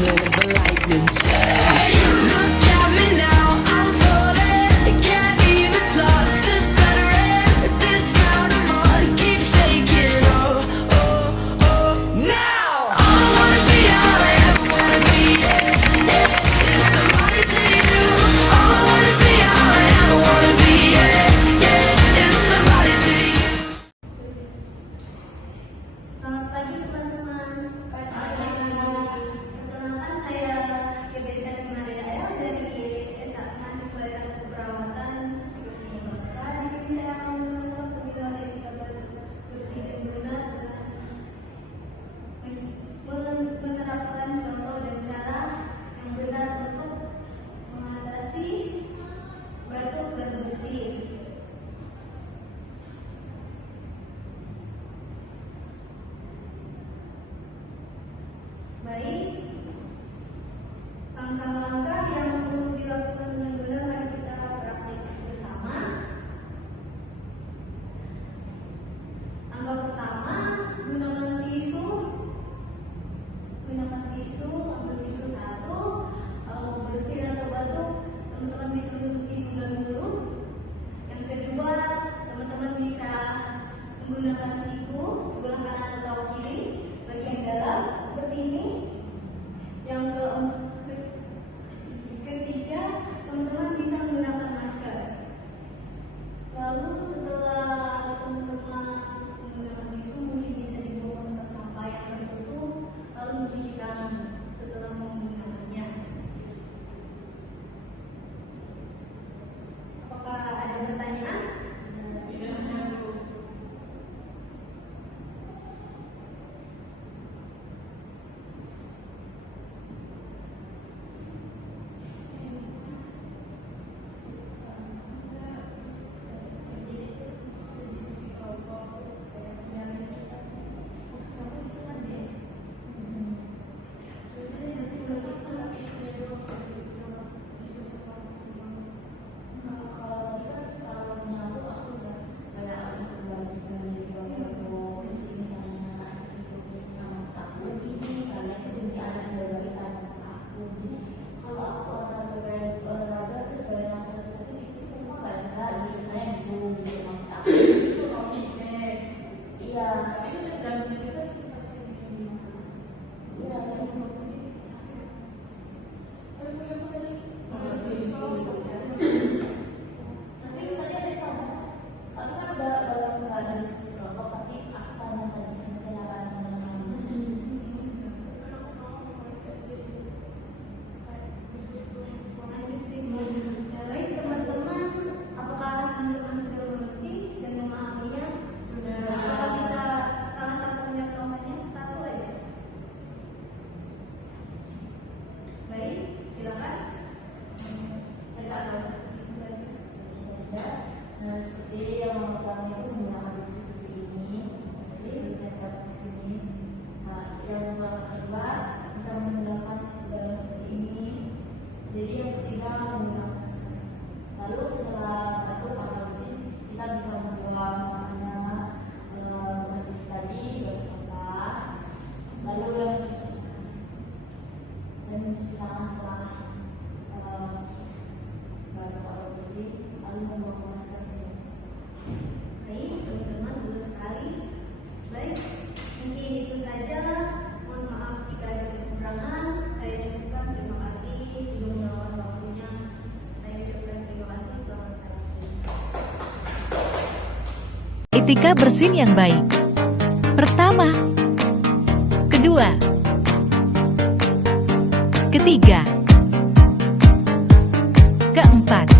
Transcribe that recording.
sooner than lightning strike. Look at me now, I'm falling. Can't even touch the stuttering. This ground I'm on keeps shaking. Oh, oh, oh. Now all I wanna be, all I ever wanna be, yeah, yeah, is somebody to you. All I wanna be, all I ever wanna be, yeah, yeah, is somebody to you. Selamat pagi teman-teman. Perkenalkan saya Gebesa Maria El dari mahasiswa S1 Keperawatan. Di sini saya akan mengulas pemilihan etika bersih dan benar dengan menerapkan contoh dan cara yang benar untuk mengatasi batuk dan bersin. Baik, langkah-langkah yang perlu dilakukan dengan benar mari kita praktik bersama. Langkah pertama, gunakan tisu. Ambil tisu satu. Kalau mau bersin atau batuk, teman-teman bisa menutup hidung dan mulut. Yang kedua, teman-teman bisa menggunakan siku sebelah kanan atau kiri, bagian dalam seperti ini. Yang ketiga, teman-teman bisa menggunakan masker. Lalu setelah teman-teman menggunakan tisu, mungkin bisa dibawa ke tempat sampah yang tertutup, lalu mencuci tangan setelah menggunakannya. Apakah ada pertanyaan? Seperti yang pertama itu menggunakan tisu seperti ini, ditempel di sini. Yang kedua bisa menggunakan dalam seperti ini. Jadi yang ketiga menggunakan masker. Lalu setelah batuk atau bersin, kita bisa membuang sampahnya bekas tadi, bekas sampah. Lalu yang mencuci tangan setelah batuk atau bersin, lalu membuang masker. Baik, teman-teman, betul sekali. Baik, mungkin itu saja. Mohon maaf jika ada kekurangan. Saya ucapkan terima kasih sudah meluangkan waktunya. Saya ucapkan terima kasih. Selamat pagi. Etika bersin yang baik. Pertama, kedua, ketiga, keempat.